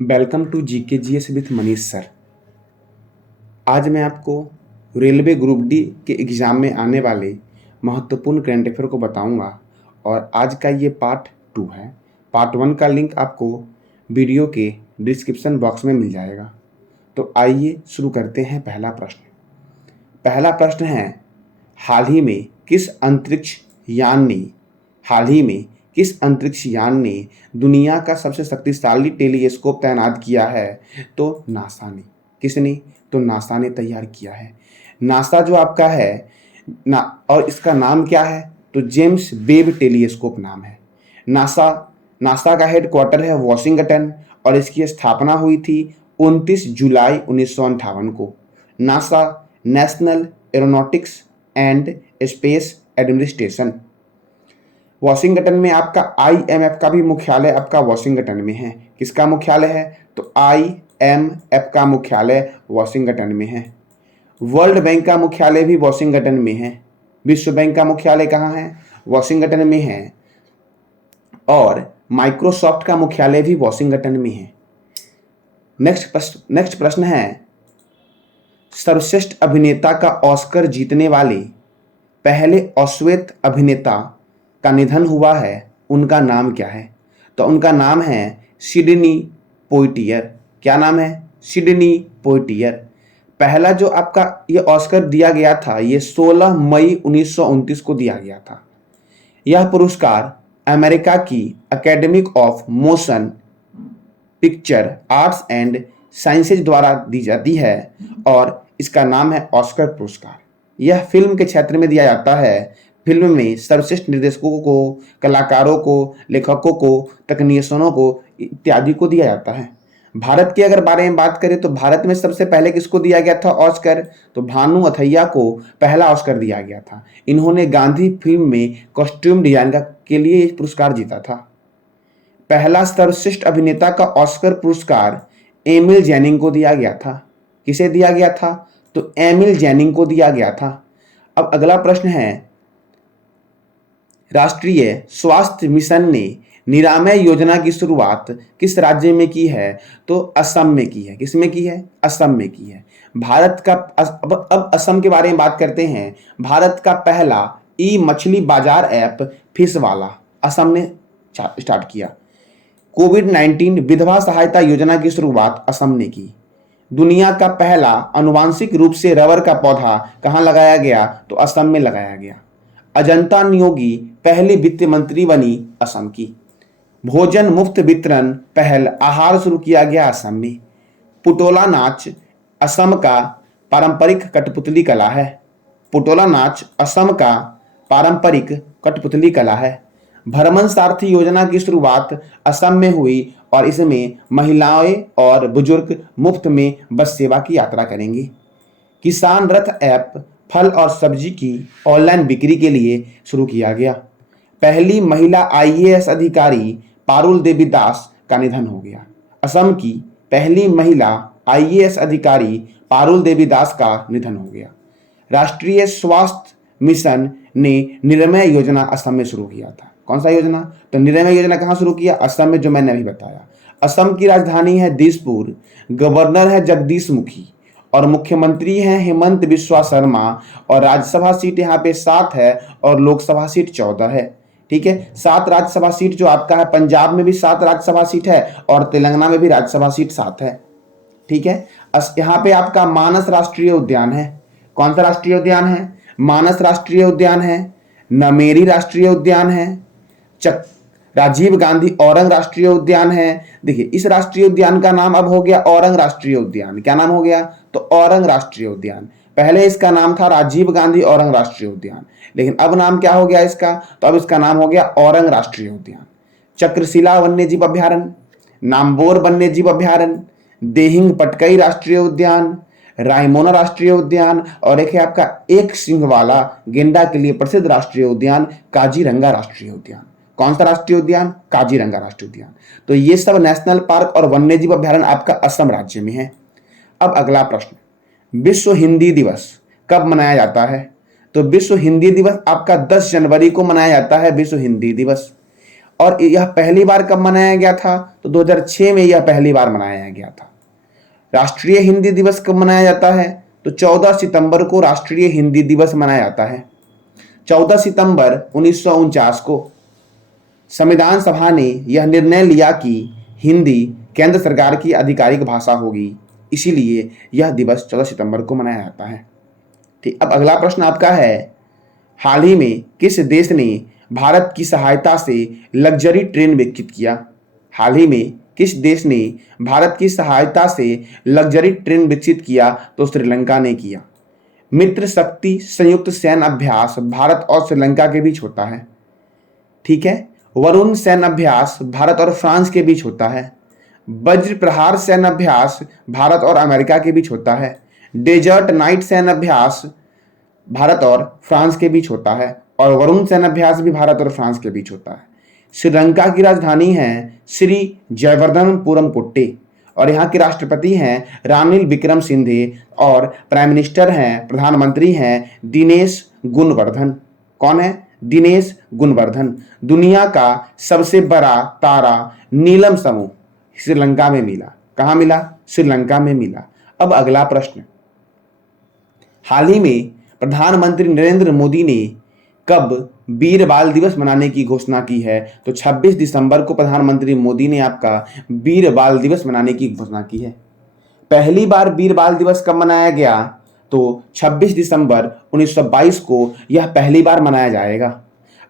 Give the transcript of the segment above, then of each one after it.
Welcome to GK GS with Manish sir. आज मैं आपको रेलवे ग्रुप डी के एग्ज़ाम में आने वाले महत्वपूर्ण करंट अफेयर को बताऊंगा और आज का ये पार्ट 2 है। पार्ट 1 का लिंक आपको वीडियो के डिस्क्रिप्शन बॉक्स में मिल जाएगा। तो आइए शुरू करते हैं। पहला प्रश्न है, हाल ही में किस अंतरिक्ष यान ने दुनिया का सबसे शक्तिशाली टेलीस्कोप तैनात किया है? तो नासा ने। किसने? तो नासा ने तैयार किया है। नासा जो आपका है ना, और इसका नाम क्या है? तो जेम्स वेब टेलीस्कोप नाम है। नासा का हेडक्वार्टर है वॉशिंगटन और इसकी स्थापना हुई थी 29 जुलाई 1958 को। NASA national aeronautics and space administration. Washington में आपका IMF का भी मुख्यालय आपका वॉशिंगटन में है। किसका मुख्यालय है? तो IMF का मुख्यालय वॉशिंगटन में है। वर्ल्ड बैंक का मुख्यालय भी वॉशिंगटन में है। विश्व बैंक का मुख्यालय कहाँ है? वॉशिंगटन में है। और माइक्रोसॉफ्ट का मुख्यालय भी वॉशिंगटन में है। नेक्स्ट प्रश्न है, सर्वश्रेष्ठ अभिनेता का ऑस्कर जीतने वाले पहले अश्वेत अभिनेता का निधन हुआ है, उनका नाम क्या है? तो उनका नाम है सिडनी पोइटियर। क्या नाम है? सिडनी पोइटियर। पहला जो आपका ये ऑस्कर दिया गया था, ये 16 मई 1929 को दिया गया था। यह पुरस्कार अमेरिका की academic of motion picture arts and sciences द्वारा दी जाती है और इसका नाम है ऑस्कर पुरस्कार। यह फिल्म के क्षेत्र में दिया जाता है। फिल्म में सर्वश्रेष्ठ निर्देशकों को, कलाकारों को, लेखकों को, तकनीशियनों को इत्यादि को दिया जाता है। भारत के अगर बारे में बात करें तो भारत में सबसे पहले किसको दिया गया था ऑस्कर? तो भानु अथैया को पहला ऑस्कर दिया गया था। इन्होंने गांधी फिल्म में कॉस्ट्यूम डिजाइन के लिए पुरस्कार जीता था। पहला सर्वश्रेष्ठ अभिनेता का ऑस्कर पुरस्कार एमिल जेनिंग को दिया गया था। किसे दिया गया था? तो एमिल जेनिंग को दिया गया था। अब अगला प्रश्न है, राष्ट्रीय स्वास्थ्य मिशन ने निरामय योजना की शुरुआत किस राज्य में की है? तो असम में की है। किसमें की है? असम में की है। भारत का अब असम के बारे में बात करते हैं। भारत का पहला मछली बाजार ऐप फिश वाला असम ने स्टार्ट किया। कोविड-19 विधवा सहायता योजना की शुरुआत असम ने की। दुनिया का पहला आनुवांशिक रूप से रबर का पौधा कहाँ लगाया गया? तो असम में लगाया गया। अजंता नियोगी पहली वित्त मंत्री बनी असम की। भोजन मुफ्त वितरण पहल आहार शुरू किया गया असम में। पुटोला नाच असम का पारंपरिक कठपुतली कला है। पुटोला नाच असम का पारंपरिक कठपुतली कला है। भ्रमण सारथी योजना की शुरुआत असम में हुई और इसमें महिलाएं और बुजुर्ग मुफ्त में बस सेवा की यात्रा करेंगे। किसान रथ ऐप फल और सब्जी की ऑनलाइन बिक्री के लिए शुरू किया गया। पहली महिला IAS अधिकारी पारुल देवी दास का निधन हो गया। असम की पहली महिला IAS अधिकारी पारुल देवी दास का निधन हो गया। राष्ट्रीय स्वास्थ्य मिशन ने निर्मय योजना असम में शुरू किया था। कौन सा योजना? तो निर्मय योजना कहाँ शुरू किया? असम में, जो मैंने अभी बताया। असम की राजधानी है दिसपुर। गवर्नर है जगदीश मुखी और मुख्यमंत्री हैं हेमंत बिस्वा शर्मा और राज्यसभा सीट यहाँ पे 7 है और लोकसभा सीट 14 है। ठीक है, 7 राज्यसभा सीट जो आपका है। पंजाब में भी 7 राज्यसभा सीट है और तेलंगाना में भी राज्यसभा सीट 7 है। ठीक है, यहाँ पे आपका मानस राष्ट्रीय उद्यान है। कौन सा राष्ट्रीय उद्यान है? मानस राष्ट्रीय उद्यान है, नमेरी राष्ट्रीय उद्यान है, राजीव गांधी औरंग राष्ट्रीय उद्यान है। देखिए, इस राष्ट्रीय उद्यान का नाम अब हो गया औरंग राष्ट्रीय उद्यान। क्या नाम हो गया? तो औरंग राष्ट्रीय उद्यान। पहले इसका नाम था राजीव गांधी औरंग राष्ट्रीय उद्यान, लेकिन अब नाम क्या हो गया इसका? तो अब इसका नाम हो गया औरंग राष्ट्रीय उद्यान। चक्रशिला वन्यजीव अभ्यारण्य, नाम्बोर वन्यजीव अभ्यारण्य, देहिंग पटकई राष्ट्रीय उद्यान, रायमोना राष्ट्रीय उद्यान और एक है आपका एक सिंह वाला गेंडा के लिए प्रसिद्ध राष्ट्रीय उद्यान काजीरंगा राष्ट्रीय उद्यान। कौन सा राष्ट्रीय उद्यान? काजीरंगा राष्ट्रीय उद्यान। तो ये सब नेशनल पार्क और वन्यजीव अभ्यारण्य आपका असम राज्य में है। अब अगला प्रश्न, विश्व हिंदी दिवस कब मनाया जाता है? तो विश्व हिंदी दिवस आपका 10 जनवरी को मनाया जाता है। विश्व हिंदी दिवस और यह पहली बार कब मनाया गया था? तो 2006 में यह पहली बार मनाया गया था। राष्ट्रीय हिंदी दिवस कब मनाया जाता है? तो 14 सितंबर को राष्ट्रीय हिंदी दिवस मनाया जाता है। 14 सितंबर 1949 को संविधान सभा ने यह निर्णय लिया कि हिंदी केंद्र सरकार की आधिकारिक भाषा होगी, इसीलिए यह दिवस 14 सितंबर को मनाया जाता है। ठीक, अब अगला प्रश्न आपका है, हाल ही में किस देश ने भारत की सहायता से लग्जरी ट्रेन विकसित किया? हाल ही में किस देश ने भारत की सहायता से लग्जरी ट्रेन विकसित किया? तो श्रीलंका ने किया। मित्र शक्ति संयुक्त सैन्य अभ्यास भारत और श्रीलंका के बीच होता है। ठीक है, वरुण सैन्य अभ्यास भारत और फ्रांस के बीच होता है। वज्र प्रहार सैन्य अभ्यास भारत और अमेरिका के बीच होता है। डेजर्ट नाइट सैन्य अभ्यास भारत और फ्रांस के बीच होता है, और वरुण सैन्य अभ्यास भी भारत और फ्रांस के बीच होता है। श्रीलंका की राजधानी है श्री जयवर्धनपुरम कुट्टी, और यहाँ के राष्ट्रपति हैं रानिल विक्रमसिंघे, और प्राइम मिनिस्टर हैं, प्रधानमंत्री हैं दिनेश गुणवर्धन। कौन है? दिनेश गुणवर्धन। दुनिया का सबसे बड़ा तारा नीलम समूह श्रीलंका में मिला। कहाँ मिला? श्रीलंका में मिला। अब अगला प्रश्न, हाल ही में प्रधानमंत्री नरेंद्र मोदी ने कब वीर बाल दिवस मनाने की घोषणा की है? तो 26 दिसंबर को प्रधानमंत्री मोदी ने आपका वीर बाल दिवस मनाने की घोषणा की है। पहली बार वीर बाल दिवस कब मनाया गया? तो 26 दिसंबर 1922 को यह पहली बार मनाया जाएगा।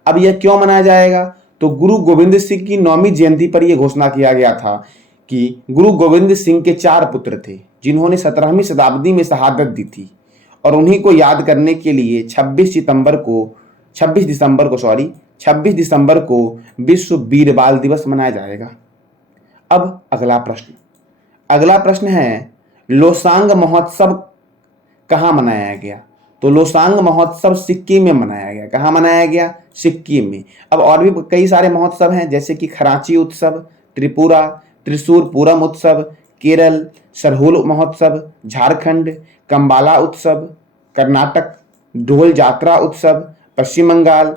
अब यह क्यों मनाया जाएगा? तो गुरु गोविंद सिंह की 9वीं जयंती पर यह घोषणा किया गया था कि गुरु गोविंद सिंह के 4 पुत्र थे जिन्होंने 17वीं शताब्दी में शहादत दी थी, और उन्हीं को याद करने के लिए 26 दिसंबर को विश्व वीर बाल दिवस मनाया जाएगा। अब अगला प्रश्न है, लोसांग महोत्सव कहाँ मनाया गया? तो लोसांग महोत्सव सिक्किम में मनाया गया। कहाँ मनाया गया? सिक्किम में। अब और भी कई सारे महोत्सव हैं, जैसे कि खरांची उत्सव, त्रिपुरा त्रिशूर पूरम उत्सव, केरल सरहुल महोत्सव, झारखंड कंबाला उत्सव, कर्नाटक ढोल जात्रा उत्सव, पश्चिम बंगाल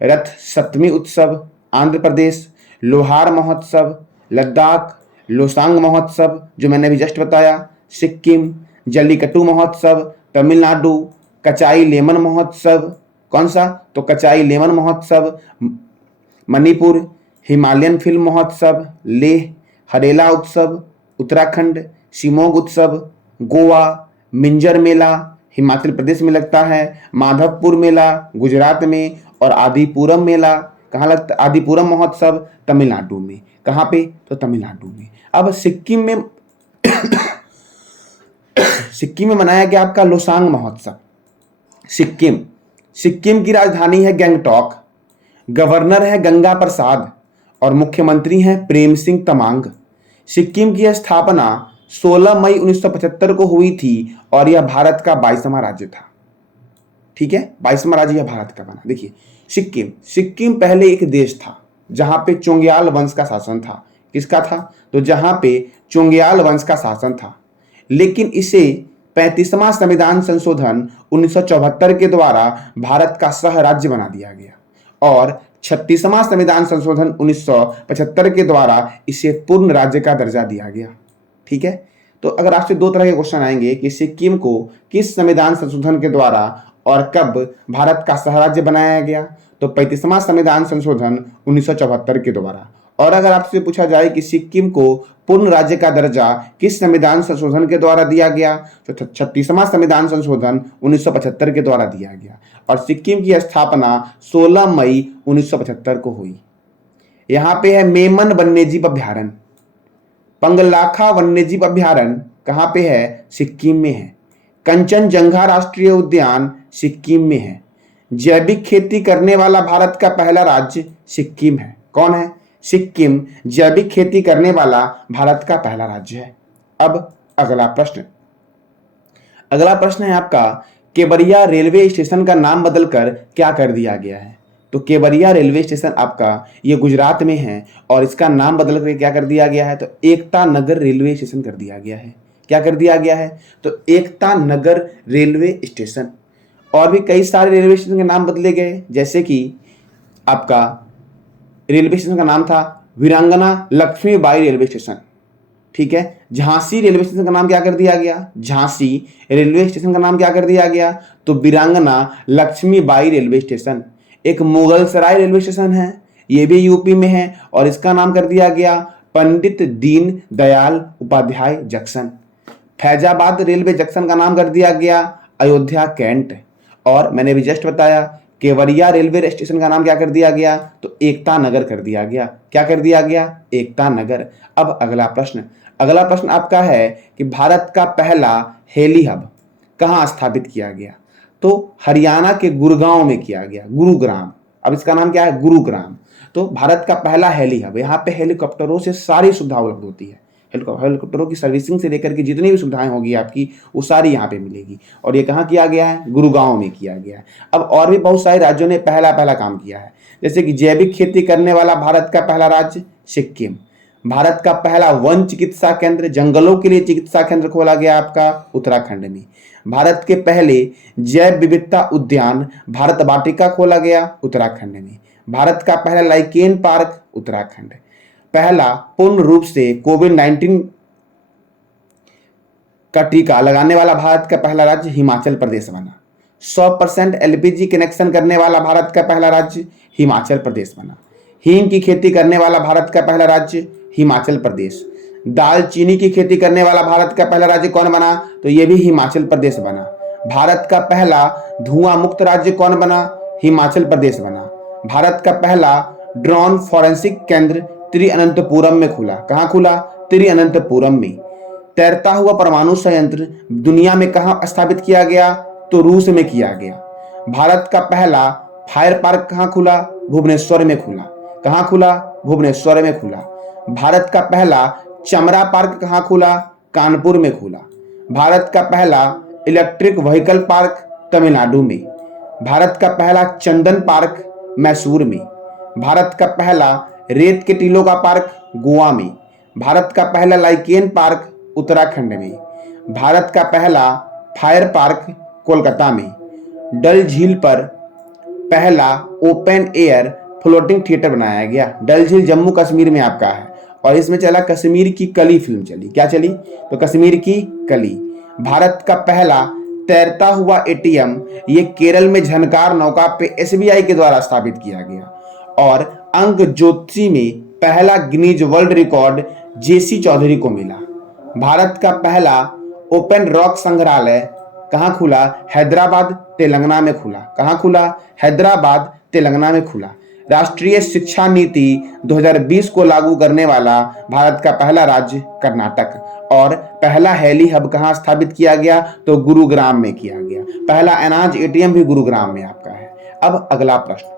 रथ सप्तमी उत्सव, आंध्र प्रदेश लोहार महोत्सव, लद्दाख लोसांग महोत्सव जो मैंने अभी जस्ट बताया, सिक्किम जल्लीकट्टू महोत्सव, तमिलनाडु कचाई लेमन महोत्सव। कौन सा? तो कचाई लेमन महोत्सव। मणिपुर हिमालयन फिल्म महोत्सव, लेह हरेला उत्सव, उत्तराखंड शिमोग उत्सव, गोवा मिंजर मेला हिमाचल प्रदेश में लगता है, माधवपुर मेला गुजरात में, और आदिपुरम मेला कहाँ लगता? आदिपुरम महोत्सव तमिलनाडु में। कहाँ पे? तो तमिलनाडु में। अब सिक्किम में मनाया गया आपका लोसांग महोत्सव। सिक्किम की राजधानी है गैंगटॉक, गवर्नर है गंगा प्रसाद, और मुख्यमंत्री हैं प्रेम सिंह तमांग। सिक्किम की स्थापना 16 मई 1975 को हुई थी, और यह भारत का 22वां राज्य था। ठीक है, 22वां राज्य यह भारत का बना। देखिए, सिक्किम पहले एक देश था जहां पे चोंग्याल वंश का शासन था। किसका था? तो जहां पे चोंग्याल वंश का शासन था, लेकिन इसे 35वां संविधान संशोधन 1974 के द्वारा भारत का सह राज्य बना दिया गया, और 36वां संविधान संशोधन 1975 के द्वारा इसे पूर्ण राज्य का दर्जा दिया गया। ठीक है, तो अगर आपसे 2 तरह के क्वेश्चन आएंगे कि सिक्किम को किस संविधान संशोधन के द्वारा और कब भारत का सह राज्य बनाया गया, तो 35वां संविधान संशोधन 1974 के द्वारा। और अगर आपसे पूछा जाए कि सिक्किम को पूर्ण राज्य का दर्जा किस संविधान संशोधन के द्वारा दिया गया, तो 36वां संविधान संशोधन 1975 के द्वारा दिया गया, और सिक्किम की स्थापना 16 मई 1975 को हुई। यहाँ पे है मेमन वन्यजीव अभ्यारण्य, पंगलाखा वन्यजीव अभ्यारण्य कहाँ पे है? सिक्किम में है। कंचनजंगा राष्ट्रीय उद्यान सिक्किम में है। जैविक खेती करने वाला भारत का पहला राज्य सिक्किम है। कौन है? सिक्किम जैविक खेती करने वाला भारत का पहला राज्य है। अब अगला प्रश्न है आपका, केवड़िया रेलवे स्टेशन का नाम बदलकर क्या कर दिया गया है? तो केवड़िया रेलवे स्टेशन आपका ये गुजरात में है, और इसका नाम बदलकर क्या कर दिया गया है? तो एकता नगर रेलवे स्टेशन कर दिया गया है। क्या कर दिया गया है? तो एकता नगर रेलवे स्टेशन। और भी कई सारे रेलवे स्टेशन के नाम बदले गए, जैसे कि आपका रेलवे स्टेशन का नाम था वीरांगना लक्ष्मीबाई रेलवे स्टेशन। ठीक है, झांसी रेलवे स्टेशन का नाम क्या कर दिया गया, झांसी रेलवे स्टेशन का नाम क्या कर दिया गया, तो वीरांगना लक्ष्मीबाई रेलवे स्टेशन। एक मुगल सराय रेलवे स्टेशन है, ये भी यूपी में है, और इसका नाम कर दिया गया Pandit Deen Dayal Upadhyay junction. Faizabad railway junction का नाम कर दिया गया अयोध्या कैंट। और मैंने भी जस्ट बताया केवड़िया रेलवे स्टेशन का नाम क्या कर दिया गया, तो एकता नगर कर दिया गया। क्या कर दिया गया, एकता नगर। अब अगला प्रश्न आपका है कि भारत का पहला हेली हब कहाँ स्थापित किया गया, तो हरियाणा के गुड़गांव में किया गया, गुरुग्राम। अब इसका नाम क्या है, गुरुग्राम। तो भारत का पहला हेली हब, यहाँ पे हेलीकॉप्टरों से सारी सुविधा उपलब्ध होती है। हेलीकॉप्टरों की सर्विसिंग से लेकर के जितनी भी सुविधाएं होगी आपकी, वो सारी यहाँ पे मिलेगी। और ये कहाँ किया गया है, गुरुगांव में किया गया है। अब और भी बहुत सारे राज्यों ने पहला पहला काम किया है, जैसे कि जैविक खेती करने वाला भारत का पहला राज्य सिक्किम। भारत का पहला वन चिकित्सा केंद्र, जंगलों के लिए चिकित्सा केंद्र खोला गया आपका उत्तराखंड में। भारत के पहले जैव विविधता उद्यान भारत वाटिका खोला गया उत्तराखंड में। भारत का पहला लाइकेन पार्क उत्तराखंड। पहला पूर्ण रूप से कोविड-19 का टीका लगाने वाला भारत का पहला राज्य हिमाचल प्रदेश बना। 100% एलपीजी कनेक्शन करने वाला भारत का पहला राज्य हिमाचल प्रदेश बना। हींग की खेती करने वाला भारत का पहला राज्य हिमाचल प्रदेश। दालचीनी की खेती करने वाला भारत का पहला राज्य कौन बना, तो ये भी हिमाचल प्रदेश बना। भारत का पहला धुआं मुक्त राज्य कौन बना, हिमाचल प्रदेश बना। भारत का पहला ड्रोन फॉरेंसिक केंद्र तिरुअनंतपुरम में खुला। कहाँ खुला, तिरुअनंतपुरम में। तैरता हुआ परमाणु संयंत्र दुनिया में कहाँ स्थापित किया गया, तो रूस में किया गया। भारत का पहला फायर पार्क कहाँ खुला, भुवनेश्वर में खुला। कहाँ खुला, भुवनेश्वर में खुला। भारत का पहला चमड़ा पार्क कहाँ खुला, कानपुर में खुला। भारत का पहला इलेक्ट्रिक व्हीकल पार्क तमिलनाडु में। भारत का पहला चंदन पार्क मैसूर में। भारत का पहला रेत के टीलों का पार्क गोवा में। भारत का पहला लाइकेन पार्क उत्तराखंड में। भारत का पहला फायर पार्क कोलकाता में। डल झील पर पहला ओपन एयर फ्लोटिंग थिएटर बनाया गया। डल झील जम्मू कश्मीर में आपका है, और इसमें चला कश्मीर की कली फिल्म चली। क्या चली, तो कश्मीर की कली। भारत का पहला तैरता हुआ एटीएम ये केरल में झनकार नौका पे एसबीआई के द्वारा स्थापित किया गया। और अंक ज्योति में पहला गिनीज वर्ल्ड रिकॉर्ड जेसी चौधरी को मिला। भारत का पहला ओपन रॉक संग्रहालय कहाँ खुला, हैदराबाद तेलंगाना में खुला। कहाँ खुला, हैदराबाद तेलंगाना में खुला। राष्ट्रीय शिक्षा नीति 2020 को लागू करने वाला भारत का पहला राज्य कर्नाटक। और पहला हेली हब कहाँ स्थापित किया गया, तो गुरुग्राम में किया गया। पहला अनाज एटीएम भी गुरुग्राम में आपका है। अब अगला प्रश्न,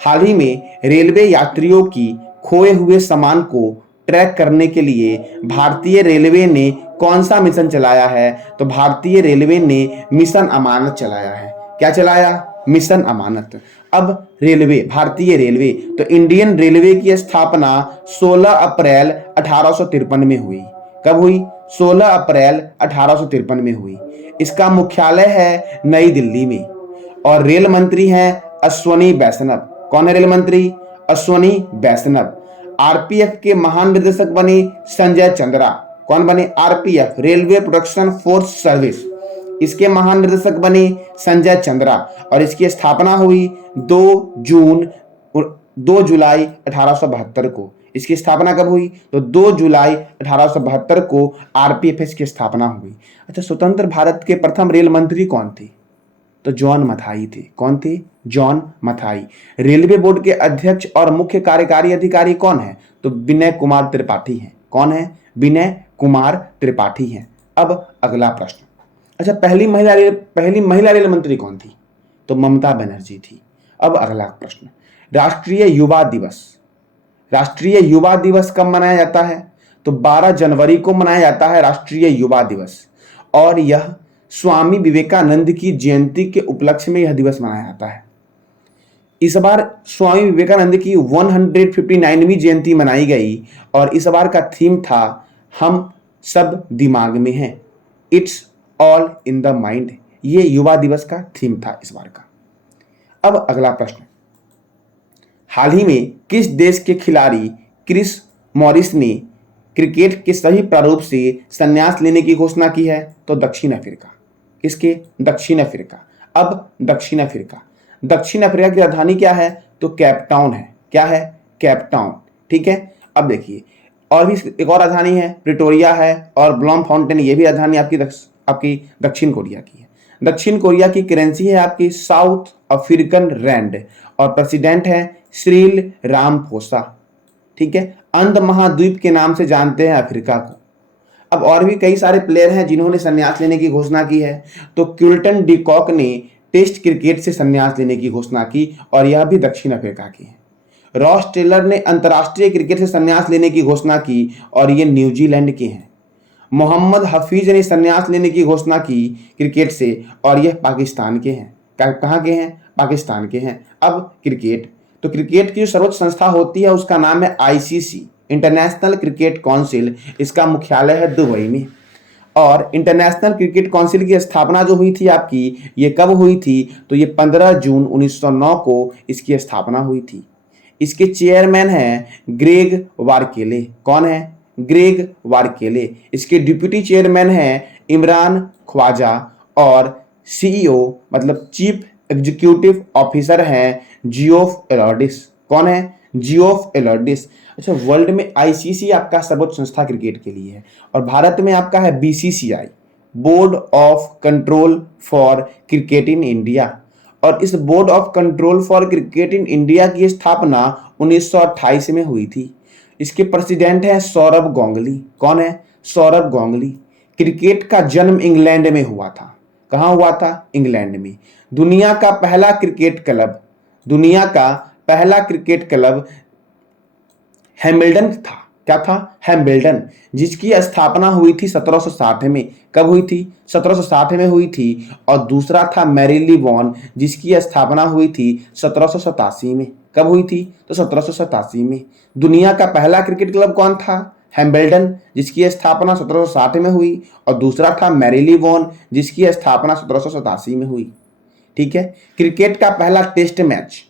हाल ही में रेलवे यात्रियों की खोए हुए सामान को ट्रैक करने के लिए भारतीय रेलवे ने कौन सा मिशन चलाया है, तो भारतीय रेलवे ने मिशन अमानत चलाया है। क्या चलाया, मिशन अमानत। अब रेलवे, भारतीय रेलवे, तो इंडियन रेलवे की स्थापना 16 अप्रैल 1853 में हुई। कब हुई, 16 अप्रैल 1853 में हुई। इसका मुख्यालय है नई दिल्ली में, और रेल मंत्री हैं अश्वनी वैष्णव। कौन है रेल मंत्री, अश्वनी वैष्णव। आरपीएफ के महानिदेशक बने संजय चंद्रा। कौन बने, RPF railway production force service, इसके महानिदेशक बने संजय चंद्रा। और इसकी स्थापना हुई 2 जुलाई 1872 को। इसकी स्थापना कब हुई, तो 2 जुलाई 1872 को आरपीएफ की स्थापना हुई। अच्छा, स्वतंत्र भारत के प्रथम रेल मंत्री कौन थे, तो जॉन मथाई थे। कौन थे, जॉन मथाई। रेलवे बोर्ड के अध्यक्ष और मुख्य कार्यकारी अधिकारी कौन है, तो विनय कुमार त्रिपाठी हैं। कौन है, विनय कुमार त्रिपाठी हैं। अब अगला प्रश्न, अच्छा पहली महिला रेल मंत्री कौन थी, तो ममता बनर्जी थी। अब अगला प्रश्न, राष्ट्रीय युवा दिवस कब मनाया जाता है, तो 12 जनवरी को मनाया जाता है राष्ट्रीय युवा दिवस। और यह स्वामी विवेकानंद की जयंती के उपलक्ष्य में यह दिवस मनाया जाता है। इस बार स्वामी विवेकानंद की 159वीं जयंती मनाई गई, और इस बार का थीम था हम सब दिमाग में हैं, it's all in the mind. ये युवा दिवस का थीम था इस बार का। अब अगला प्रश्न, हाल ही में किस देश के खिलाड़ी क्रिस मॉरिस ने क्रिकेट के सही प्रारूप से संन्यास लेने की घोषणा की है? तो दक्षिण अफ्रीका। किसके? दक्षिण अफ्रीका। अब दक्षिण अफ्रीका, दक्षिण अफ्रीका की राजधानी क्या है? तो कैप टाउन है। क्या है? Cape Town. ठीक है। अब देखिए, और भी एक और राजधानी है, प्रिटोरिया है, और ब्लॉम फाउंटेन, ये भी राजधानी आपकी दक्षिण कोरिया की है। दक्षिण कोरिया की करेंसी है आपकी साउथ अफ्रीकन रैंड, और प्रेसिडेंट है सिरिल रामाफोसा। ठीक है। अंध महाद्वीप के नाम से जानते हैं अफ्रीका को। अब और भी कई सारे प्लेयर हैं जिन्होंने संन्यास लेने की घोषणा की है। तो क्विल्टन डी कॉक ने टेस्ट क्रिकेट से संन्यास लेने की घोषणा की, और यह भी दक्षिण अफ्रीका की है। रॉस टेलर ने अंतर्राष्ट्रीय क्रिकेट से संन्यास लेने की घोषणा की, और ये न्यूजीलैंड के हैं। मोहम्मद हफीज ने संन्यास लेने की घोषणा की क्रिकेट से, और यह पाकिस्तान के हैं। कहाँ के हैं? पाकिस्तान के हैं। अब क्रिकेट, तो क्रिकेट की जो सर्वोच्च संस्था होती है उसका नाम है आईसीसी, इंटरनेशनल क्रिकेट काउंसिल। इसका मुख्यालय है दुबई में। और इंटरनेशनल क्रिकेट काउंसिल की स्थापना जो हुई थी आपकी, ये कब हुई थी? तो ये 15 जून 1909 को इसकी स्थापना हुई थी। इसके चेयरमैन हैं ग्रेग वारकेले। कौन है? ग्रेग वारकेले। इसके डिप्यूटी चेयरमैन हैं इमरान ख्वाजा, और सीईओ मतलब चीफ एग्जीक्यूटिव ऑफिसर हैं जियोफ एलॉर्डिस। कौन है? जियोफ एलॉर्डिस। अच्छा, वर्ल्ड में आईसीसी आपका सर्वोच्च संस्था क्रिकेट के लिए है, और भारत में आपका है BCCI, board of control for cricket in India. और इस board of control for cricket in India की स्थापना 1928 में हुई थी। इसके प्रेसिडेंट हैं सौरभ गांगुली। कौन है? सौरभ गांगुली। क्रिकेट का जन्म इंग्लैंड में हुआ था। कहाँ हुआ था? इंग्लैंड में। दुनिया का पहला क्रिकेट क्लब, दुनिया का पहला क्रिकेट क्लब हैमिल्टन था। क्या था? हैमिल्टन, जिसकी स्थापना हुई थी 1760 में। कब हुई थी? 1760 में हुई थी। और दूसरा था मैरीलीबोन, जिसकी स्थापना हुई थी 1787 में। कब हुई थी? तो 1787 में। दुनिया का पहला क्रिकेट क्लब कौन था? हैमिल्टन, जिसकी स्थापना 1760 में हुई। और दूसरा था मैरीलीबोन, जिसकी स्थापना 1787 में हुई। ठीक है। क्रिकेट का पहला टेस्ट मैच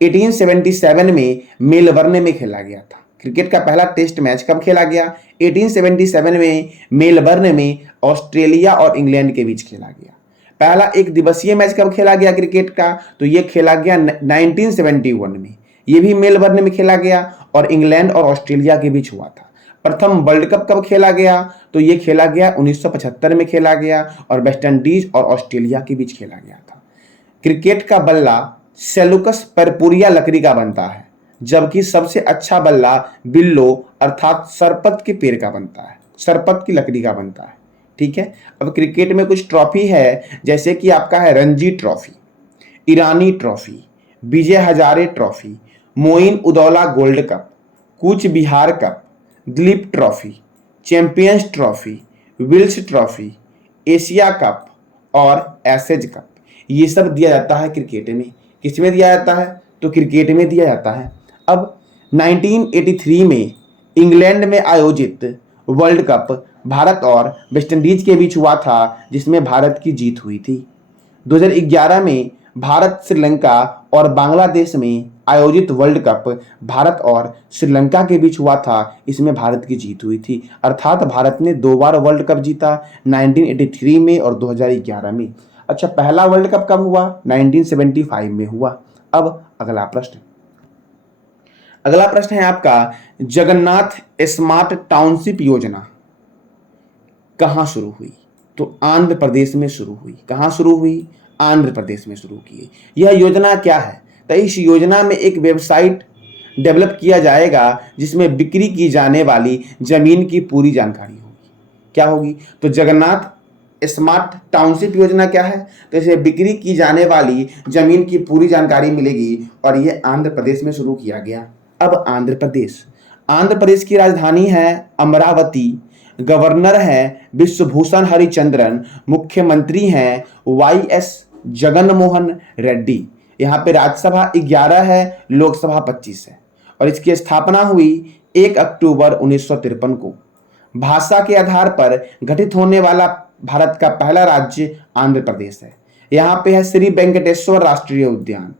1877 में मेलबर्न में खेला गया था। क्रिकेट का पहला टेस्ट मैच कब खेला गया? 1877 में मेलबर्न में ऑस्ट्रेलिया और इंग्लैंड के बीच खेला गया। पहला एक दिवसीय मैच कब खेला गया क्रिकेट का? तो ये खेला गया 1971 में। ये भी मेलबर्न में खेला गया, और इंग्लैंड और ऑस्ट्रेलिया के बीच हुआ था। प्रथम वर्ल्ड कप कब खेला गया? तो ये खेला गया 1975 में खेला गया, और वेस्ट इंडीज और ऑस्ट्रेलिया के बीच खेला गया था। क्रिकेट का बल्ला सेलुकस परपुरिया लकड़ी का बनता है, जबकि सबसे अच्छा बल्ला बिल्लो अर्थात सरपत के पेड़ का बनता है, सरपत की लकड़ी का बनता है। ठीक है। अब क्रिकेट में कुछ ट्रॉफी है, जैसे कि आपका है Ranji trophy, Irani trophy, Vijay Hazare trophy, Moin Uddaula gold cup, Cooch Behar cup, Duleep trophy, champions trophy, Wills trophy, Asia cup और एसेज कप। ये सब दिया जाता है क्रिकेट में। किसमें दिया जाता है? तो क्रिकेट में दिया जाता है। अब 1983 में इंग्लैंड में आयोजित वर्ल्ड कप भारत और वेस्टइंडीज के बीच हुआ था, जिसमें भारत की जीत हुई थी। 2011 में भारत, श्रीलंका और बांग्लादेश में आयोजित वर्ल्ड कप भारत और श्रीलंका के बीच हुआ था, इसमें भारत की जीत हुई थी। अर्थात भारत ने 2 बार वर्ल्ड कप जीता, 1983 में और 2011 में। अच्छा, पहला वर्ल्ड कप कब हुआ? 1975 में हुआ। अब अगला प्रश्न, अगला प्रश्न है आपका, जगन्नाथ स्मार्ट टाउनशिप योजना कहाँ शुरू हुई? तो आंध्र प्रदेश में शुरू हुई। कहाँ शुरू हुई? आंध्र प्रदेश में शुरू की। यह योजना क्या है? तो इस योजना में एक वेबसाइट डेवलप किया जाएगा, जिसमें बिक्री की जाने वाली जमीन की पूरी जानकारी होगी। क्या होगी? तो जगन्नाथ स्मार्ट टाउनशिप योजना क्या है? तो इसे बिक्री की जाने वाली जमीन की पूरी जानकारी मिलेगी, और यह आंध्र प्रदेश में शुरू किया गया। अब आंध्र प्रदेश, आंध्र प्रदेश की राजधानी है अमरावती, गवर्नर हैं विश्वभूषण हरिचंद्रन, मुख्यमंत्री हैं वाईएस जगनमोहन रेड्डी। यहाँ पे राज्यसभा 11 है, लोकसभा 25 है, और इसकी स्थापना हुई 1 अक्टूबर 1953 को। भाषा के आधार पर गठित होने वाला भारत का पहला राज्य आंध्र प्रदेश है। यहाँ पे है श्री वेंकटेश्वर राष्ट्रीय उद्यान,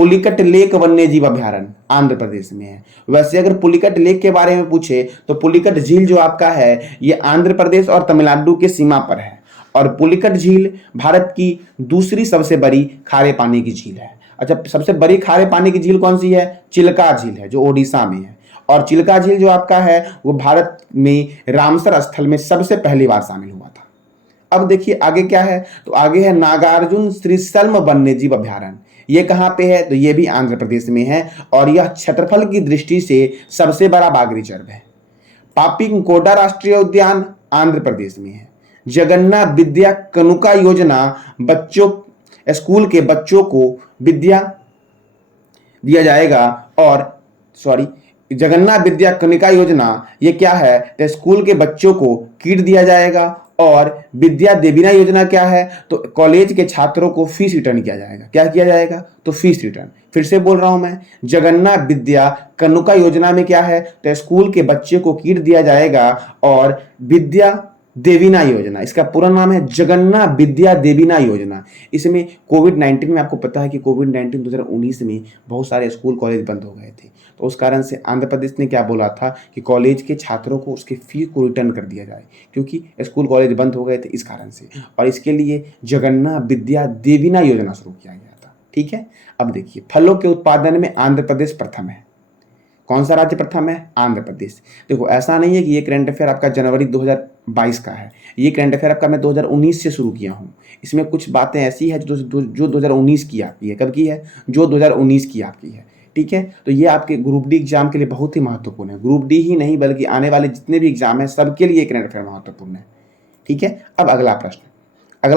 पुलिकट लेक वन्य जीव अभयारण्य आंध्र प्रदेश में है। वैसे अगर पुलिकट लेक के बारे में पूछे तो पुलिकट झील जो आपका है ये आंध्र प्रदेश और तमिलनाडु के सीमा पर है। और पुलिकट झील भारत की दूसरी सबसे बड़ी खारे पानी की झील है। अच्छा, सबसे बड़ी खारे पानी की झील कौन सी है? चिल्का झील है जो ओडिशा में है। और चिल्का झील जो आपका है वो भारत में रामसर स्थल में सबसे पहली बार शामिल हुआ था। अब देखिए आगे क्या है, तो आगे है नागार्जुन श्रीशल्म वन्य जीव अभयारण्य। ये कहाँ पे है? तो ये भी आंध्र प्रदेश में है और यह क्षेत्रफल की दृष्टि से सबसे बड़ा बाघ रिजर्व है। पापिंकोडा राष्ट्रीय उद्यान आंध्र प्रदेश में है। जगन्नाथ विद्या कनुका योजना बच्चों स्कूल के बच्चों को विद्या दिया जाएगा। और जगन्नाथ विद्या कनिका योजना ये क्या है? तो स्कूल के बच्चों को किट दिया जाएगा। और विद्या देवीना योजना क्या है? तो कॉलेज के छात्रों को फीस रिटर्न किया जाएगा। क्या किया जाएगा? तो फीस रिटर्न। फिर से बोल रहा हूं मैं, जगन्नाथ विद्या कनुका योजना में क्या है? तो स्कूल के बच्चे को किट दिया जाएगा। और विद्या देवीना योजना, इसका पूरा नाम है जगन्नाथ विद्या देवीना योजना। इसमें कोविड-19 में आपको पता है कि कोविड-19 2019 में बहुत सारे स्कूल कॉलेज बंद हो गए थे, तो उस कारण से आंध्र प्रदेश ने क्या बोला था कि कॉलेज के छात्रों को उसके फीस को रिटर्न कर दिया जाए, क्योंकि स्कूल कॉलेज बंद हो गए थे इस कारण से। और इसके लिए जगन्नाथ विद्या देवीना योजना शुरू किया गया था। ठीक है, अब देखिए फलों के उत्पादन में आंध्र प्रदेश प्रथम है। कौन सा राज्य प्रथम है? आंध्र प्रदेश। देखो ऐसा नहीं है कि ये करंट अफेयर आपका जनवरी 2022 का है, ये करंट अफेयर आपका मैं 2019 से शुरू किया हूँ। इसमें कुछ बातें ऐसी है जो 2019 की आपकी है। कब की है? जो 2019 की आपकी है। ठीक है, तो ये आपके ग्रुप डी एग्जाम के लिए बहुत ही महत्वपूर्ण है। ग्रुप डी ही नहीं बल्कि आने वाले जितने भी एग्जाम है सबके लिए करंट अफेयर महत्वपूर्ण है। ठीक है, अब अगला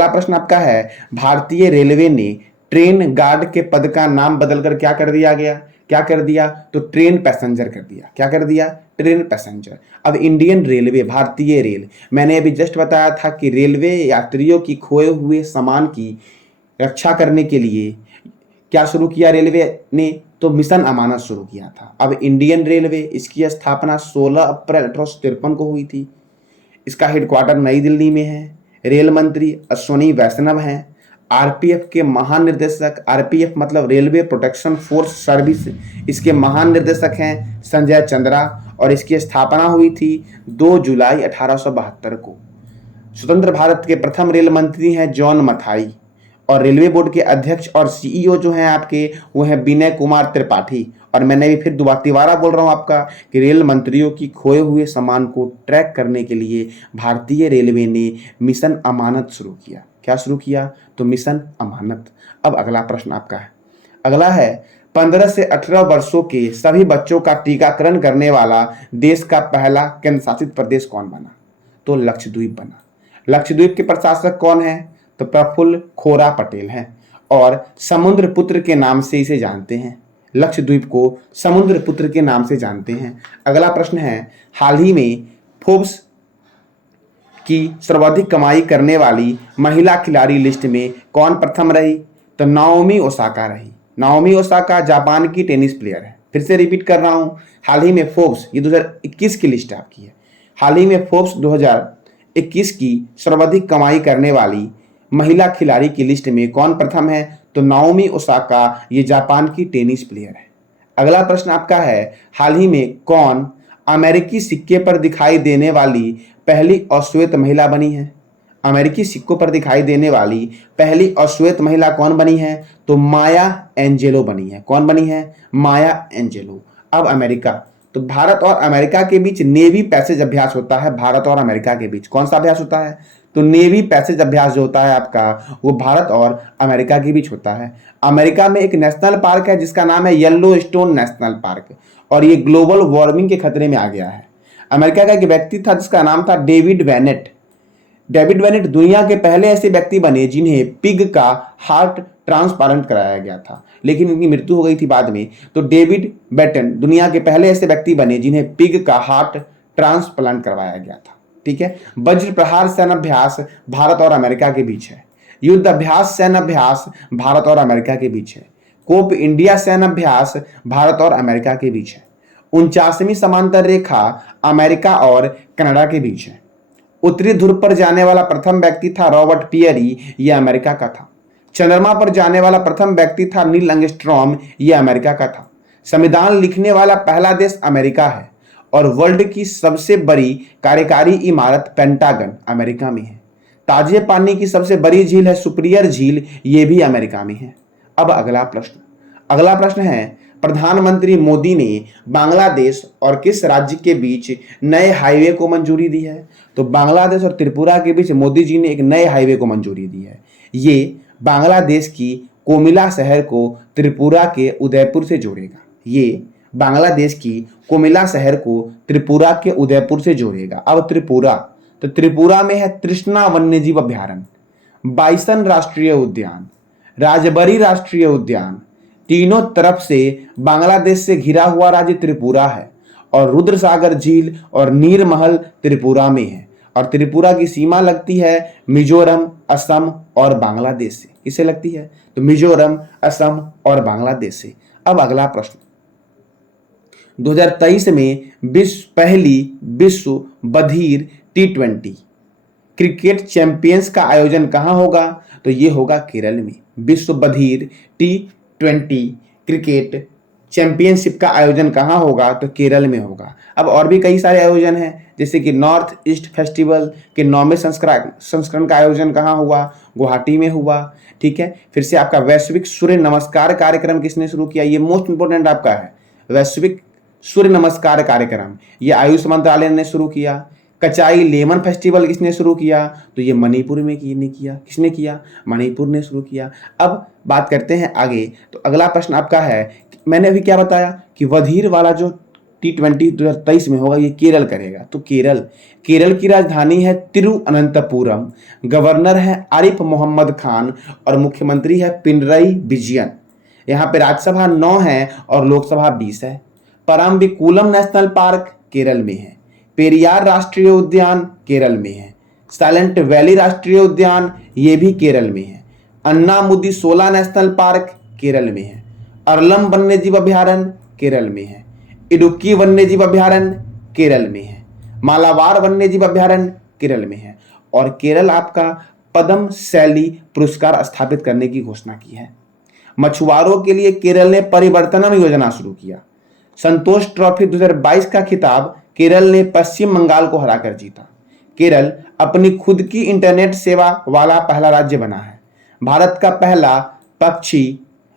प्रश्न आपका है, भारतीय रेलवे ने ट्रेन गार्ड के पद का नाम बदलकर क्या कर दिया? तो ट्रेन पैसेंजर कर दिया। क्या कर दिया? Train passenger. अब इंडियन रेलवे, भारतीय रेल, मैंने अभी जस्ट बताया था कि रेलवे यात्रियों की खोए हुए सामान की रक्षा करने के लिए क्या शुरू किया रेलवे ने? तो मिशन अमानत शुरू किया था। अब इंडियन रेलवे, इसकी स्थापना 16 अप्रैल 1853 को हुई थी। इसका हेडक्वार्टर नई दिल्ली में है। रेल मंत्री अश्वनी वैष्णव हैं। आरपीएफ के महानिर्देशक, आरपीएफ मतलब रेलवे प्रोटेक्शन फोर्स सर्विस, इसके महानिर्देशक हैं संजय चंद्रा। और इसकी स्थापना हुई थी 2 जुलाई 1872 को। स्वतंत्र भारत के प्रथम रेल मंत्री हैं जॉन मथाई। और रेलवे बोर्ड के अध्यक्ष और सीईओ जो हैं आपके वो हैं विनय कुमार त्रिपाठी। और मैंने भी फिर दोबारा बोल रहा हूँ आपका कि रेल मंत्रियों की खोए हुए सामान को ट्रैक करने के लिए भारतीय रेलवे ने मिशन अमानत शुरू किया। क्या शुरू किया? तो मिशन अमानत। अब अगला प्रश्न आपका है, अगला है 15 से 18 वर्षों के सभी बच्चों का टीकाकरण करने वाला देश का पहला केंद्र शासित प्रदेश कौन बना? तो लक्षद्वीप बना। लक्षद्वीप के प्रशासक कौन है? तो प्रफुल्ल खोरा पटेल हैं और समुद्रपुत्र के नाम से इसे जानते हैं। लक्षद्वीप को समुद्रपुत्र के नाम से जानते हैं। अगला प्रश्न है, हाल ही में फोर्ब्स की सर्वाधिक कमाई करने वाली महिला खिलाड़ी लिस्ट में कौन प्रथम रही? तो नाओमी ओसाका रही। नाओमी ओसाका जापान की टेनिस प्लेयर है। फिर से रिपीट कर रहा हूं, हाल ही में फोर्ब्स, ये 2021 की लिस्ट आपकी है, हाल ही में फोर्ब्स 2021 की सर्वाधिक कमाई करने वाली महिला खिलाड़ी की लिस्ट में कौन प्रथम है? तो नाओमी ओसाका, ये जापान की टेनिस प्लेयर है। अगला प्रश्न आपका है, हाल ही में कौन अमेरिकी सिक्के पर दिखाई देने वाली पहली अश्वेत महिला बनी है? अमेरिकी सिक्कों पर दिखाई देने वाली पहली अश्वेत महिला कौन बनी है? तो माया एंजेलो बनी है। कौन बनी है? माया एंजेलो। अब अमेरिका, तो भारत और अमेरिका के बीच नेवी पैसेज अभ्यास होता है। भारत और अमेरिका के बीच कौन सा अभ्यास होता है? तो नेवी पैसेज अभ्यास जो होता है आपका वो भारत और अमेरिका के बीच होता है। अमेरिका में एक नेशनल पार्क है जिसका नाम है येलो स्टोन नेशनल पार्क, और ये ग्लोबल वार्मिंग के खतरे में आ गया है। अमेरिका का एक व्यक्ति था जिसका नाम था डेविड वेनेट। डेविड वेनेट दुनिया के पहले ऐसे व्यक्ति बने जिन्हें पिग का हार्ट ट्रांसप्लांट कराया गया था, लेकिन उनकी मृत्यु हो गई थी बाद में। तो डेविड बेटन दुनिया के पहले ऐसे व्यक्ति बने जिन्हें पिग का हार्ट ट्रांसप्लांट करवाया गया था। ठीक है, वज्र प्रहार सैन्य अभ्यास भारत और अमेरिका के बीच है। युद्ध अभ्यास सैन्य अभ्यास भारत और अमेरिका के बीच है। कोप इंडिया सैन्य अभ्यास भारत और अमेरिका के बीच है। 49वीं समांतर रेखा अमेरिका और कनाडा के बीच है। उत्तरी ध्रुव पर जाने वाला प्रथम व्यक्ति था रॉबर्ट पियरी, यह अमेरिका का था। चंद्रमा पर जाने वाला प्रथम व्यक्ति था नील आर्मस्ट्रॉन्ग, ये अमेरिका का था। संविधान लिखने वाला पहला देश अमेरिका है और वर्ल्ड की सबसे बड़ी कार्यकारी इमारत पेंटागन अमेरिका में है। ताजे पानी की सबसे बड़ी झील है सुपीरियर झील, ये भी अमेरिका में है। अब अगला प्रश्न है, प्रधानमंत्री मोदी ने बांग्लादेश और किस राज्य के बीच नए हाईवे को मंजूरी दी है? तो बांग्लादेश और त्रिपुरा के बीच मोदी जी ने एक नए हाईवे को मंजूरी दी है। ये बांग्लादेश की कोमिला शहर को त्रिपुरा के उदयपुर से जोड़ेगा। ये बांग्लादेश की कोमिला शहर को त्रिपुरा के उदयपुर से जोड़ेगा। अब त्रिपुरा, तो त्रिपुरा में है तृष्णा वन्यजीव अभ्यारण्य, बाइसन राष्ट्रीय उद्यान, राजबरी राष्ट्रीय उद्यान। तीनों तरफ से बांग्लादेश से घिरा हुआ राज्य त्रिपुरा है और रुद्रसागर झील और नीरमहल त्रिपुरा में है। और त्रिपुरा की सीमा लगती है मिजोरम, असम और बांग्लादेश से। किससे लगती है? तो मिजोरम, असम और बांग्लादेश से। अब अगला प्रश्न, 2023 में पहली विश्व बधिर T20 क्रिकेट चैंपियंस का आयोजन कहां होगा? तो ये होगा केरल में। विश्व बधिर T20 क्रिकेट चैंपियनशिप का आयोजन कहां होगा? तो केरल में होगा। अब और भी कई सारे आयोजन हैं, जैसे कि नॉर्थ ईस्ट फेस्टिवल के 9वें संस्करण का आयोजन कहां हुआ? गुवाहाटी में हुआ। ठीक है, फिर से आपका वैश्विक सूर्य नमस्कार कार्यक्रम किसने शुरू किया? ये मोस्ट इंपोर्टेंट आपका है, वैश्विक सूर्य नमस्कार कार्यक्रम, ये आयुष मंत्रालय ने शुरू किया। कचाई लेमन फेस्टिवल किसने शुरू किया? तो ये मणिपुर में किसने किया? मणिपुर ने शुरू किया। अब बात करते हैं आगे। तो अगला प्रश्न आपका है, मैंने अभी क्या बताया कि बधिर वाला जो T20 2023 में होगा ये केरल करेगा। तो केरल की राजधानी है तिरुअनंतपुरम, गवर्नर है आरिफ मोहम्मद खान और मुख्यमंत्री है पिनरई विजयन। यहाँ पे राज्यसभा 9 है और लोकसभा 20 है। परम्बिकुलम नेशनल पार्क केरल में है। पेरियार राष्ट्रीय उद्यान केरल में है। साइलेंट वैली राष्ट्रीय उद्यान ये भी केरल में है। अन्नामुदी-शोला नेशनल पार्क केरल में है। अरलम वन्यजीव अभ्यारण्य केरल में है। इडुक्की वन्यजीव अभ्यारण्य केरल में है। मालाबार वन्यजीव अभ्यारण्य केरल में है। और केरल आपका पद्म शैली पुरस्कार स्थापित करने की घोषणा की है। मछुआरों के लिए केरल ने परिवर्तनम योजना शुरू किया। संतोष ट्रॉफी 2022 का खिताब केरल ने पश्चिम बंगाल को हराकर जीता। केरल अपनी खुद की इंटरनेट सेवा वाला पहला राज्य बना है। भारत का पहला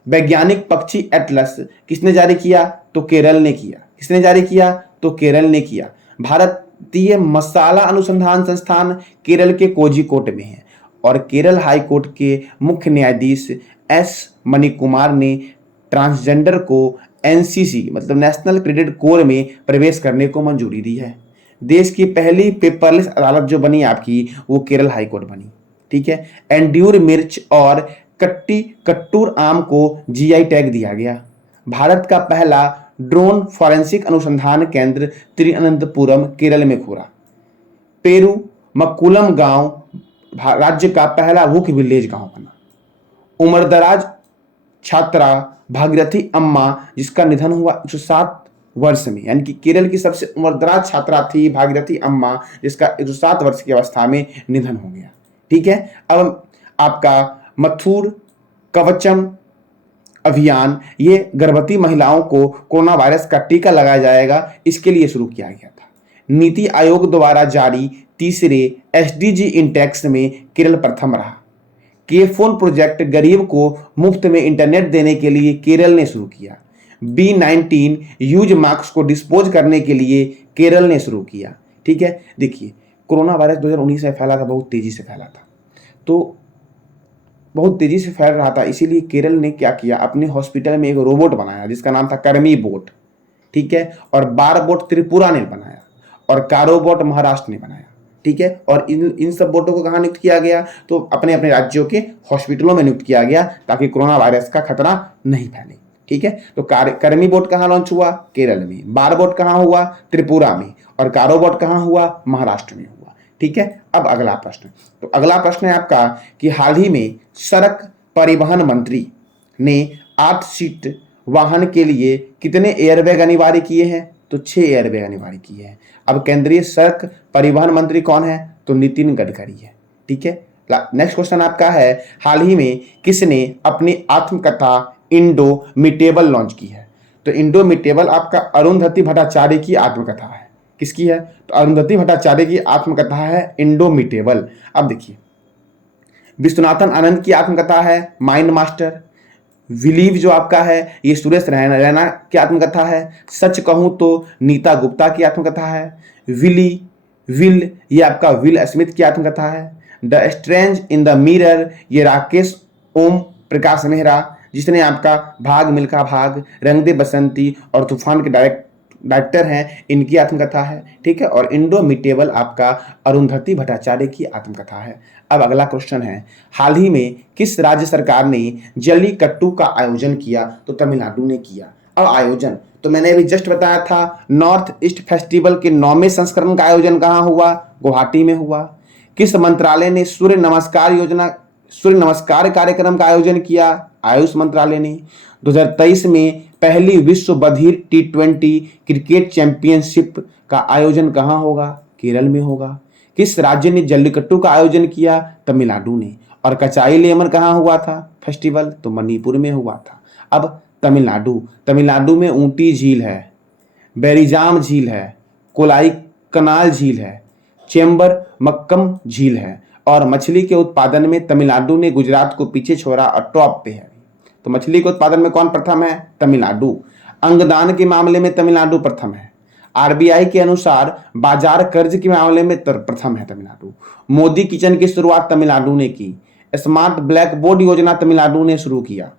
वैज्ञानिक पक्षी एटलस किसने जारी किया? तो केरल ने किया। किसने जारी किया? तो केरल ने किया। भारतीय मसाला अनुसंधान संस्थान केरल के कोझिकोड में है। और केरल हाई कोर्ट के मुख्य न्यायाधीश एस मणिकुमार ने ट्रांसजेंडर को एनसीसी मतलब नेशनल क्रेडिट कोर में प्रवेश करने को मंजूरी दी है। देश की पहली पेपरलेस अदालत जो बनी आपकी, वो केरल हाई कोर्ट बनी। ठीक है, एंड्यूर मिर्च और कट्टूर आम को जीआई टैग दिया गया। भारत का पहला ड्रोन फॉरेंसिक अनुसंधान केंद्र तिरुअनंतपुरम केरल में खुला। पेरू मक्कुलम गांव राज्य का पहला वुक विलेज गांव बना। उम्रदराज छात्रा भागीरथी अम्मा जिसका निधन हुआ 107 वर्ष में, यानी कि केरल की सबसे उम्रदराज छात्रा थी भागीरथी अम्मा जिसका 107 वर्ष की अवस्था में निधन हो गया। ठीक है, अब आपका मथुर कवचम अभियान, ये गर्भवती महिलाओं को कोरोना वायरस का टीका लगाया जाएगा, इसके लिए शुरू किया गया था। नीति आयोग द्वारा जारी तीसरे एसडीजी इंडेक्स में केरल प्रथम रहा। के फोन प्रोजेक्ट गरीब को मुफ्त में इंटरनेट देने के लिए केरल ने शुरू किया। B19 यूज मार्क्स को डिस्पोज करने के लिए केरल ने शुरू किया। ठीक है, देखिए कोरोना वायरस 2019 में फैला था, बहुत तेजी से फैला था, तो बहुत तेजी से फैल रहा था, इसीलिए केरल ने क्या किया, अपने हॉस्पिटल में एक रोबोट बनाया जिसका नाम था कर्मी बोट। ठीक है, और बार बोट त्रिपुरा ने बनाया और कारो बोट महाराष्ट्र ने बनाया। ठीक है, और इन सब बोटों को कहाँ नियुक्त किया गया? तो अपने अपने राज्यों के हॉस्पिटलों में नियुक्त किया गया ताकि कोरोना वायरस का खतरा नहीं फैले। ठीक है, तो कर्मी बोट कहाँ लॉन्च हुआ? केरल में। बार बोट कहाँ हुआ? त्रिपुरा में। और कारो बोट कहाँ हुआ? महाराष्ट्र में हुआ। ठीक है, अब अगला प्रश्न, तो अगला प्रश्न है आपका कि हाल ही में सड़क परिवहन मंत्री ने 8 सीट वाहन के लिए कितने एयरबैग अनिवार्य किए हैं? तो 6 एयरबैग अनिवार्य किए हैं। अब केंद्रीय सड़क परिवहन मंत्री कौन है? तो नितिन गडकरी है। ठीक है, नेक्स्ट क्वेश्चन आपका है, हाल ही में किसने अपनी आत्मकथा इंडोमिटेबल लॉन्च की है? तो इंडोमिटेबल आपका अरुंधति भट्टाचार्य की आत्मकथा है। किसकी है? तो अरुंधति भट्टाचार्य की आत्मकथा है इंडोमिटेबल। अब देखिए, विश्वनाथन आनंद की आत्मकथा है माइंड मास्टर। बिलीव जो आपका है ये सुरेश रैना की आत्मकथा है। सच कहूं तो नीता गुप्ता की आत्मकथा है। विली विल ये आपका विल स्मिथ की आत्मकथा है। The strange in the mirror ये राकेश ओम प्रकाश मेहरा, जिसने आपका भाग मिल्खा भाग, रंग दे बसंती और तूफान के डायरेक्टर हैं, इनकी आत्मकथा है। ठीक है, और इंडोमिटेबल आपका अरुंधति भट्टाचार्य की आत्मकथा है। अब अगला क्वेश्चन है, हाल ही में किस राज्य सरकार ने जल्लीकट्टू का आयोजन किया? तो तमिलनाडु ने किया। अब आयोजन तो मैंने अभी जस्ट बताया था, नॉर्थ ईस्ट फेस्टिवल के 9वें संस्करण का आयोजन कहाँ हुआ? गुवाहाटी में हुआ। किस मंत्रालय ने सूर्य नमस्कार कार्यक्रम का आयोजन किया? आयुष मंत्रालय ने। 2023 में पहली विश्व बधिर T20 क्रिकेट चैंपियनशिप का आयोजन कहाँ होगा? केरल में होगा। किस राज्य ने जल्लीकट्टू का आयोजन किया? तमिलनाडु ने। और कचाई लेमन कहाँ हुआ था फेस्टिवल? तो मणिपुर में हुआ था। अब तमिलनाडु में ऊटी झील है, बेरिजाम झील है, कोलाई कनाल झील है, चेंबर मक्कम झील है, और मछली के उत्पादन में तमिलनाडु ने गुजरात को पीछे छोड़ा और टॉप पे है। तो मछली के उत्पादन में कौन प्रथम है? तमिलनाडु। अंगदान के मामले में तमिलनाडु प्रथम है। आरबीआई के अनुसार बाजार कर्ज के मामले में प्रथम है तमिलनाडु। मोदी किचन की शुरुआत तमिलनाडु ने की। स्मार्ट ब्लैक बोर्ड योजना तमिलनाडु ने शुरू किया।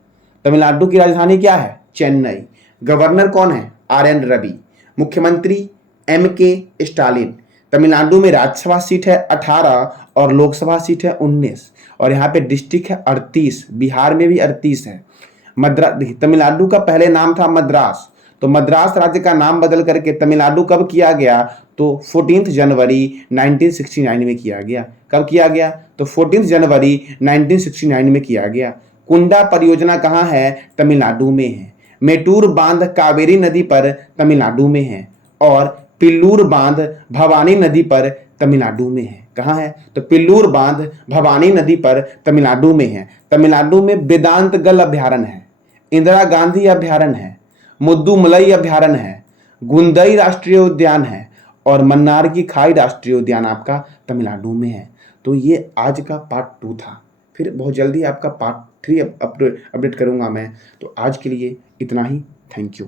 तमिलनाडु की राजधानी क्या है? चेन्नई। गवर्नर कौन है? RN रवि। मुख्यमंत्री MK स्टालिन। तमिलनाडु में राज्यसभा सीट है 18 और लोकसभा सीट है 19, और यहाँ पे डिस्ट्रिक्ट है 38। बिहार में भी 38 है। तमिलनाडु का पहले नाम था मद्रास, तो मद्रास राज्य का नाम बदल करके तमिलनाडु कब किया गया? तो 14 जनवरी 1969 में किया गया। कब किया गया? तो 14 जनवरी 1969 में किया गया। कुंडा परियोजना कहाँ है? तमिलनाडु में है। मेटूर बांध कावेरी नदी पर तमिलनाडु में है, और पिल्लूर बांध भवानी नदी पर तमिलनाडु में है। कहाँ है? तो पिल्लूर बांध भवानी नदी पर तमिलनाडु में है। तमिलनाडु में वेदांतगल अभ्यारण्य है, इंदिरा गांधी अभ्यारण्य है, मुद्दुमलई अभ्यारण्य है, गुंदई राष्ट्रीय उद्यान है, और मन्नार की खाई राष्ट्रीय उद्यान आपका तमिलनाडु में है। तो ये आज का पार्ट 2 था। फिर बहुत जल्दी आपका पार्ट 3 अपडेट करूंगा मैं। तो आज के लिए इतना ही। Thank you.